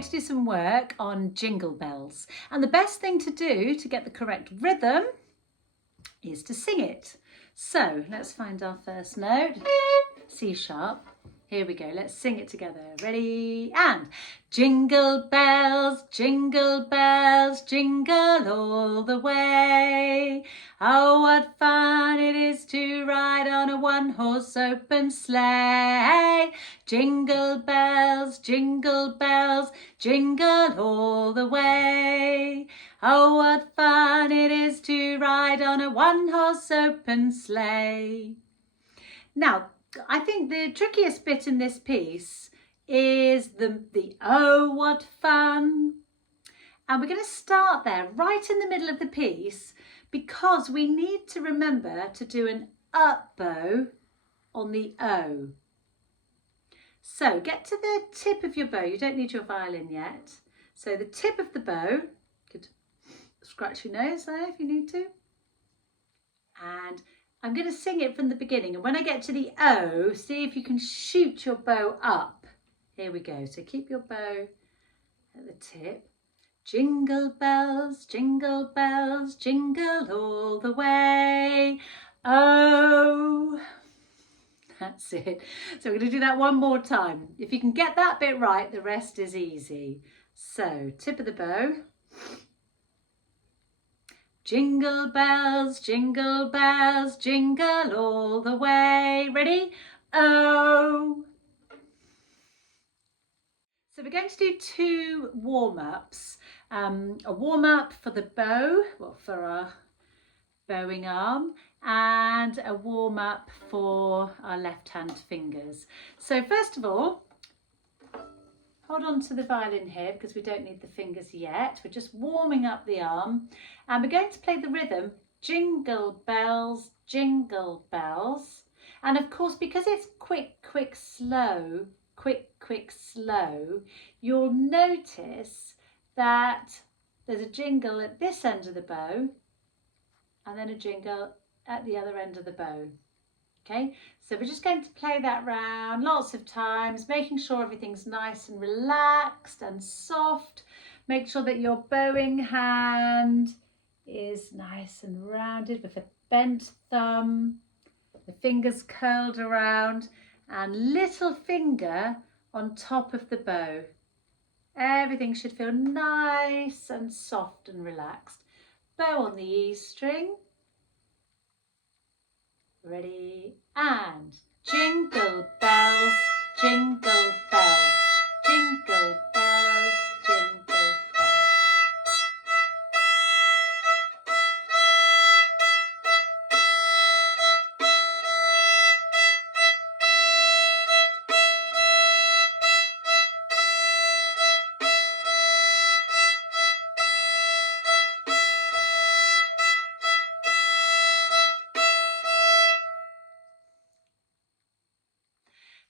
going to do some work on Jingle Bells. And the best thing to do to get the correct rhythm is to sing it. So let's find our first note, C sharp. Here we go, let's sing it together. Ready? And jingle bells, jingle all the way. Oh, what fun it is to ride on a one-horse open sleigh. Jingle bells, jingle all the way. Oh, what fun it is to ride on a one-horse open sleigh. Now, I think the trickiest bit in this piece is the oh, what fun. And we're going to start there right in the middle of the piece because we need to remember to do an up bow on the O. So get to the tip of your bow. You don't need your violin yet. So the tip of the bow, could scratch your nose there if you need to. And I'm going to sing it from the beginning, and when I get to the O, see if you can shoot your bow up. Here we go. So keep your bow at the tip. Jingle bells, jingle all the way. Oh, that's it. So we're going to do that one more time. If you can get that bit right, the rest is easy. So tip of the bow. Jingle bells, jingle all the way. Ready? Oh. So we're going to do two warm-ups. A warm-up for the bow, well, for our bowing arm, and a warm-up for our left-hand fingers. So first of all, hold on to the violin here because we don't need the fingers yet. We're just warming up the arm and we're going to play the rhythm jingle bells, and of course because it's quick, slow, you'll notice that there's a jingle at this end of the bow and then a jingle at the other end of the bow. Okay, so we're just going to play that round lots of times, making sure everything's nice and relaxed and soft. Make sure that your bowing hand is nice and rounded with a bent thumb, the fingers curled around, and little finger on top of the bow. Everything should feel nice and soft and relaxed. Bow on the E string. Ready, and jingle bells, jingle bells, jingle bells, jingle bells.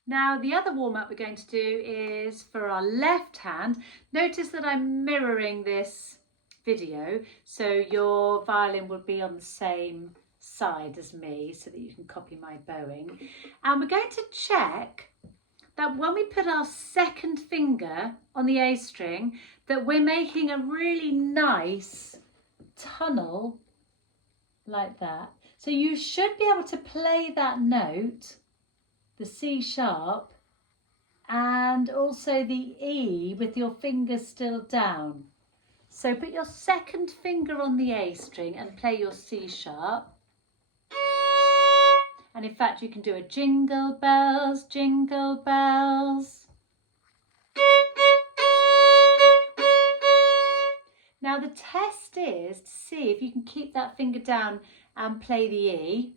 Now the other warm-up we're going to do is for our left hand. Notice that I'm mirroring this video, so your violin will be on the same side as me so that you can copy my bowing. And we're going to check that when we put our second finger on the A string, that we're making a really nice tunnel like that. So you should be able to play that note, the C sharp, and also the E with your fingers still down. So put your second finger on the A string and play your C sharp. And in fact, you can do a jingle bells, jingle bells. Now the test is to see if you can keep that finger down and play the E.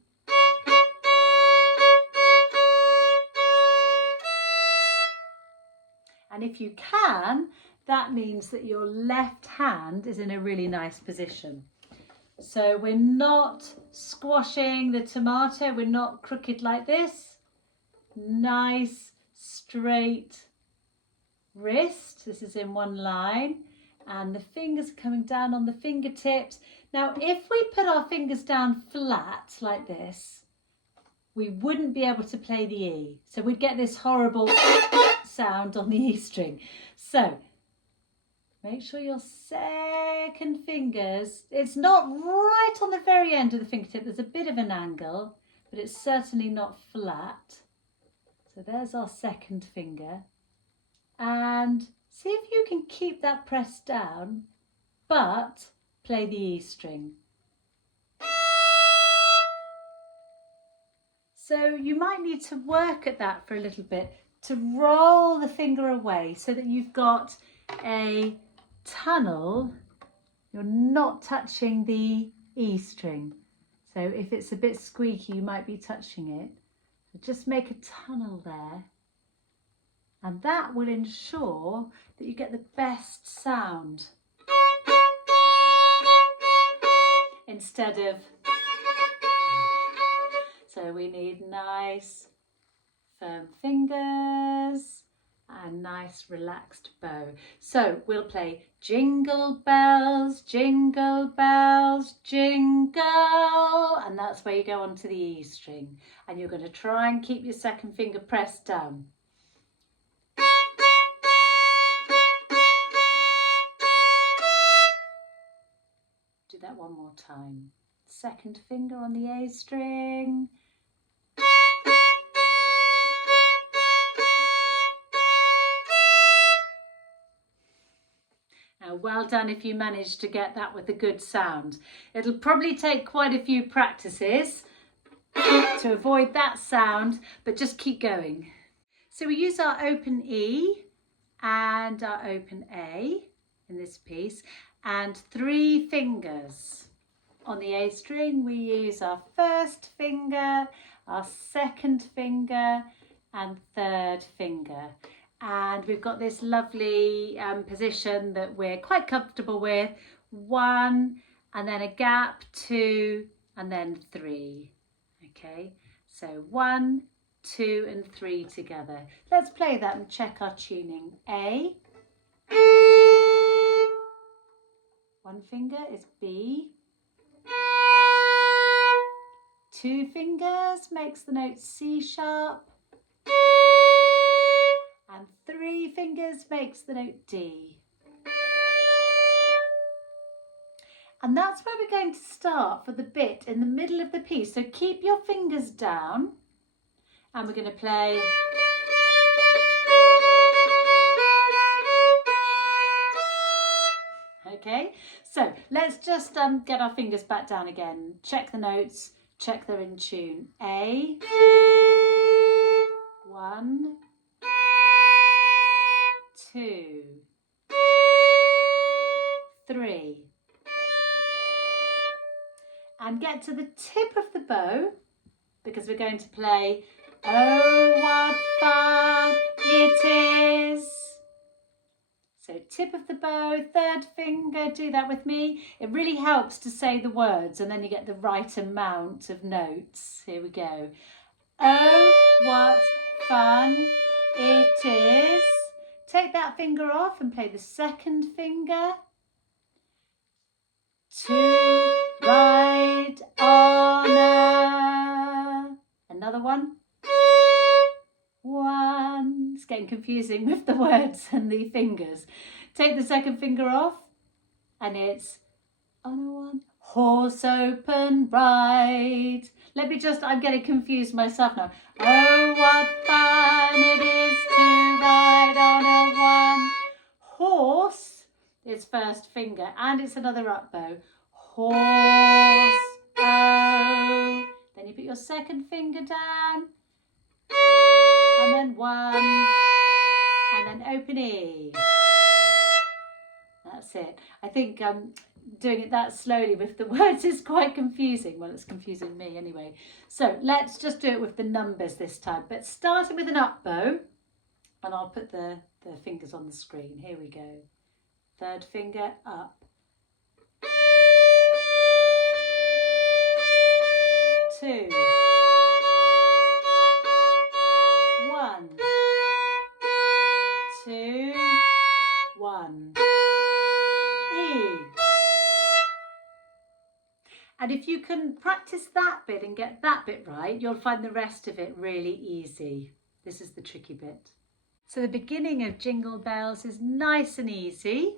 And if you can, that means that your left hand is in a really nice position. So we're not squashing the tomato, we're not crooked like this. Nice, straight wrist. This is in one line. And the fingers are coming down on the fingertips. Now, if we put our fingers down flat like this, we wouldn't be able to play the E. So we'd get this horrible sound on the E string. So Make sure your second fingers, it's not right on the very end of the fingertip, there's a bit of an angle, but it's certainly not flat. So there's our second finger. And see if you can keep that pressed down, but play the E string. So you might need to work at that for a little bit to roll the finger away so that you've got a tunnel. You're not touching the E string. So if it's a bit squeaky, you might be touching it. So just make a tunnel there. And that will ensure that you get the best sound. Instead of... So we need nice firm fingers and nice relaxed bow. So we'll play jingle bells, jingle, jingle, and that's where you go onto the E string. And you're going to try and keep your second finger pressed down. Do that one more time. Second finger on the A string. Now, well done if you managed to get that with a good sound. It'll probably take quite a few practices to avoid that sound, but just keep going. So we use our open E and our open A in this piece, and 3 fingers. On the A string, we use our first finger, our second finger, and third finger. And we've got this lovely position that we're quite comfortable with. 1, and then a gap, 2, and then 3. Okay, so 1, 2, and 3 together. Let's play that and check our tuning. A. 1 finger is B. 2 fingers makes the note C sharp. And 3 fingers makes the note D. And that's where we're going to start for the bit in the middle of the piece. So keep your fingers down and we're going to play. Okay, so let's just get our fingers back down again. Check the notes, check they're in tune. A, 1, 2, 3. And get to the tip of the bow because we're going to play Oh What Fun It Is. So tip of the bow, third finger, do that with me. It really helps to say the words and then you get the right amount of notes. Here we go. Oh, what fun it is. Take that finger off and play the second finger. To ride on a... Another one. 1. It's getting confusing with the words and the fingers. Take the second finger off and it's on a 1. Horse open ride. Let me just, I'm getting confused myself now. Oh, what fun it is to ride on a 1. Horse is first finger and it's another up bow. Horse, oh. Then you put your second finger down. And then 1, and then open E. That's it. I think doing it that slowly with the words is quite confusing. Well, it's confusing me anyway. So let's just do it with the numbers this time. But starting with an up bow, and I'll put the fingers on the screen. Here we go. Third finger up. 2. 1, 2, 1. E. And if you can practice that bit and get that bit right, you'll find the rest of it really easy. This is the tricky bit. So the beginning of Jingle Bells is nice and easy.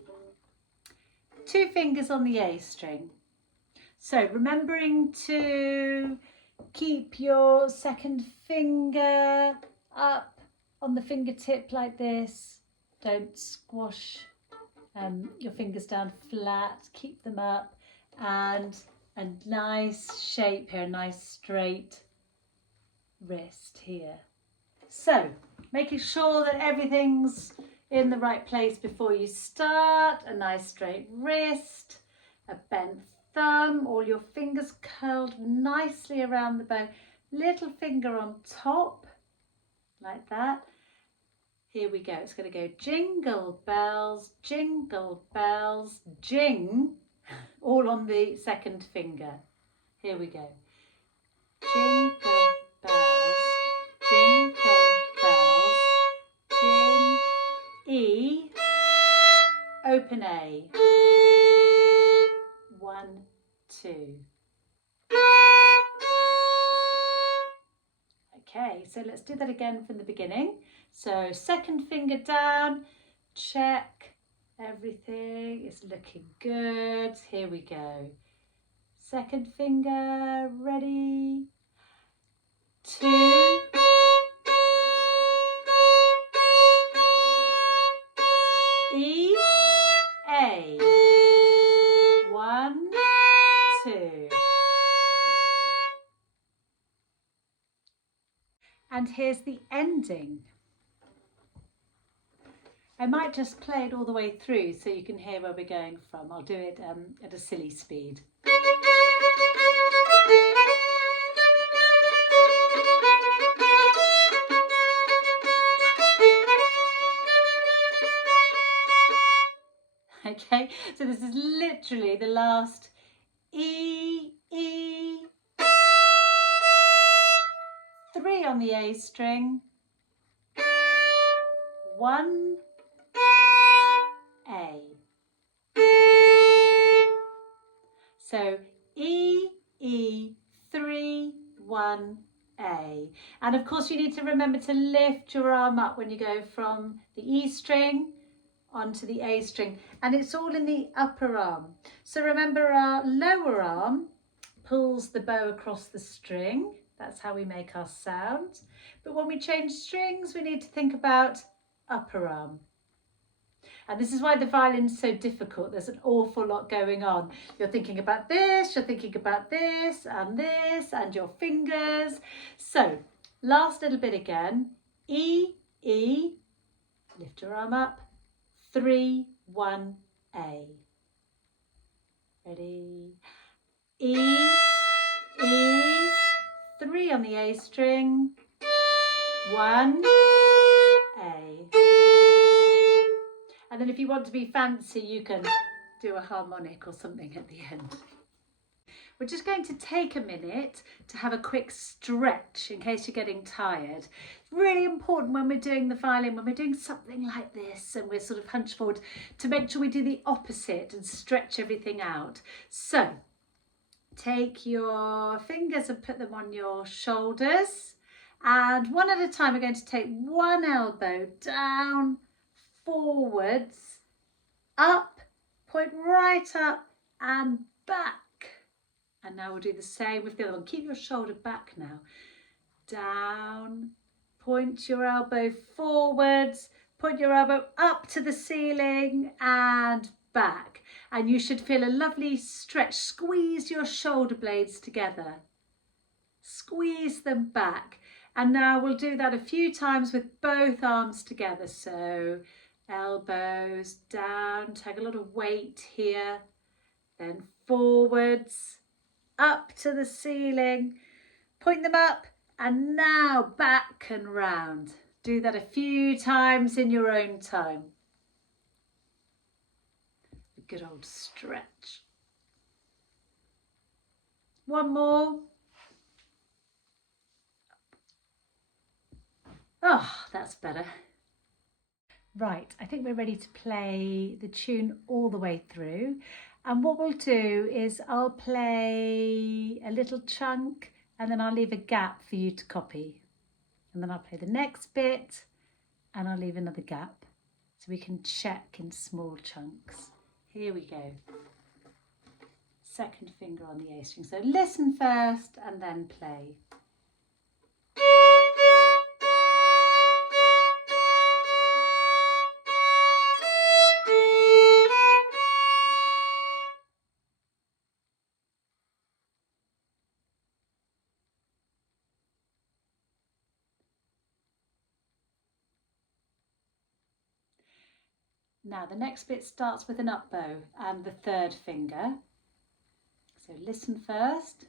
2 fingers on the A string. So remembering to keep your second finger up on the fingertip like this. Don't squash your fingers down flat, keep them up, and a nice shape here, a nice straight wrist here. So making sure that everything's in the right place before you start. A nice straight wrist, a bent thumb, all your fingers curled nicely around the bow, little finger on top like that. Here we go. It's going to go jingle bells, jing, all on the second finger. Here we go. Jingle bells, jing, E, open A. 1, 2. Okay, so let's do that again from the beginning. So second finger down, check, everything is looking good. Here we go. Second finger, ready, 2, E, A, 1, 2. And here's the ending. I might just play it all the way through so you can hear where we're going from. I'll do it at a silly speed. Okay, so this is literally the last E, 3 on the A string, 1, A. So E, 3, 1, A. And of course you need to remember to lift your arm up when you go from the E string onto the A string, and it's all in the upper arm. So remember, our lower arm pulls the bow across the string. That's how we make our sound. But when we change strings, we need to think about upper arm. And this is why the violin's so difficult. There's an awful lot going on. You're thinking about this, you're thinking about this, and your fingers. So last little bit again. E, lift your arm up, 3, 1, A. Ready? E, 3 on the A string, 1, A. And then if you want to be fancy, you can do a harmonic or something at the end. We're just going to take a minute to have a quick stretch in case you're getting tired. It's really important when we're doing the violin, when we're doing something like this and we're sort of hunched forward, to make sure we do the opposite and stretch everything out. So take your fingers and put them on your shoulders, and one at a time we're going to take one elbow down, forwards, up, point right up and back. And now we'll do the same with the other one. Keep your shoulder back now. Down, point your elbow forwards, point your elbow up to the ceiling and back. And you should feel a lovely stretch. Squeeze your shoulder blades together. Squeeze them back. And now we'll do that a few times with both arms together. So elbows down, take a lot of weight here, then forwards, up to the ceiling, point them up, and now back and round. Do that a few times in your own time. A good old stretch. One more. Oh, that's better. Right, I think we're ready to play the tune all the way through. And what we'll do is I'll play a little chunk and then I'll leave a gap for you to copy. And then I'll play the next bit and I'll leave another gap so we can check in small chunks. here we go. Second finger on the A string. So listen first and then play. Now the next bit starts with an up bow and the third finger. So listen first.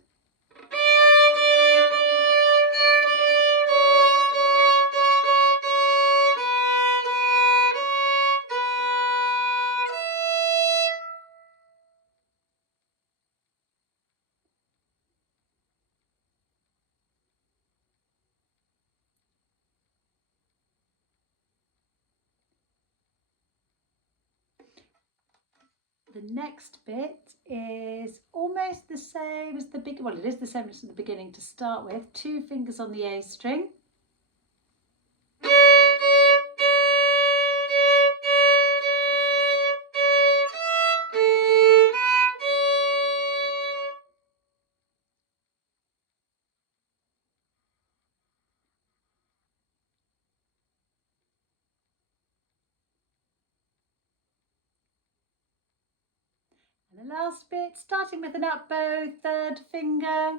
The next bit is almost the same as the big, well, it is the same as the beginning to start with. 2 fingers on the A string. And the last bit, starting with an up bow, 3rd finger.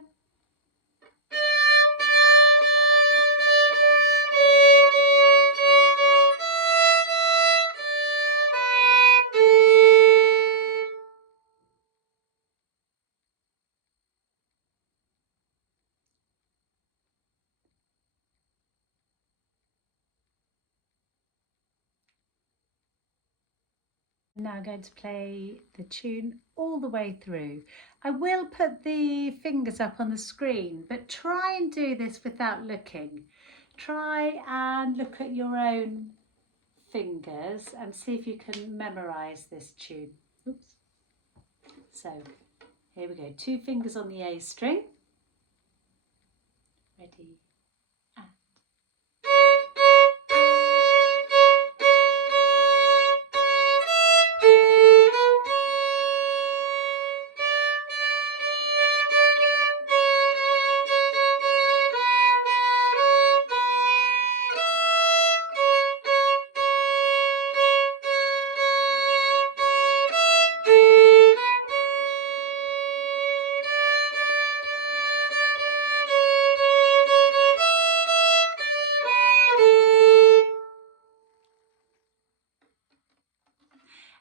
Now I'm going to play the tune all the way through. I will put the fingers up on the screen, but try and do this without looking. Try and look at your own fingers and see if you can memorise this tune. Oops. So here we go, 2 fingers on the A string. Ready?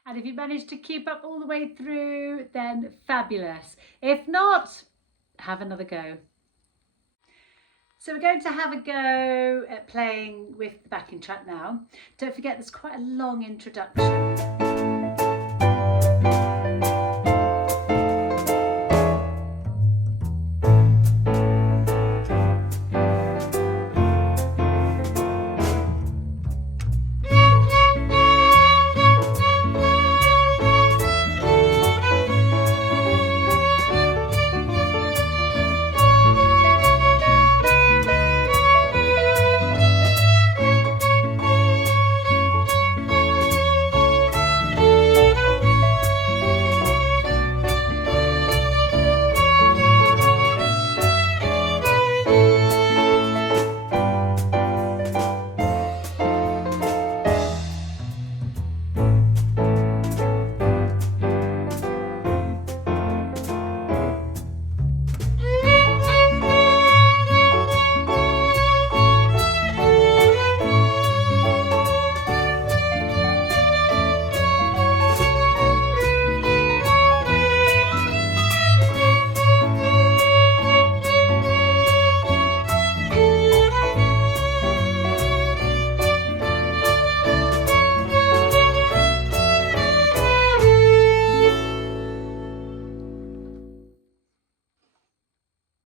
And if you manage to keep up all the way through, then fabulous. If not, have another go. So we're going to have a go at playing with the backing track now. Don't forget there's quite a long introduction.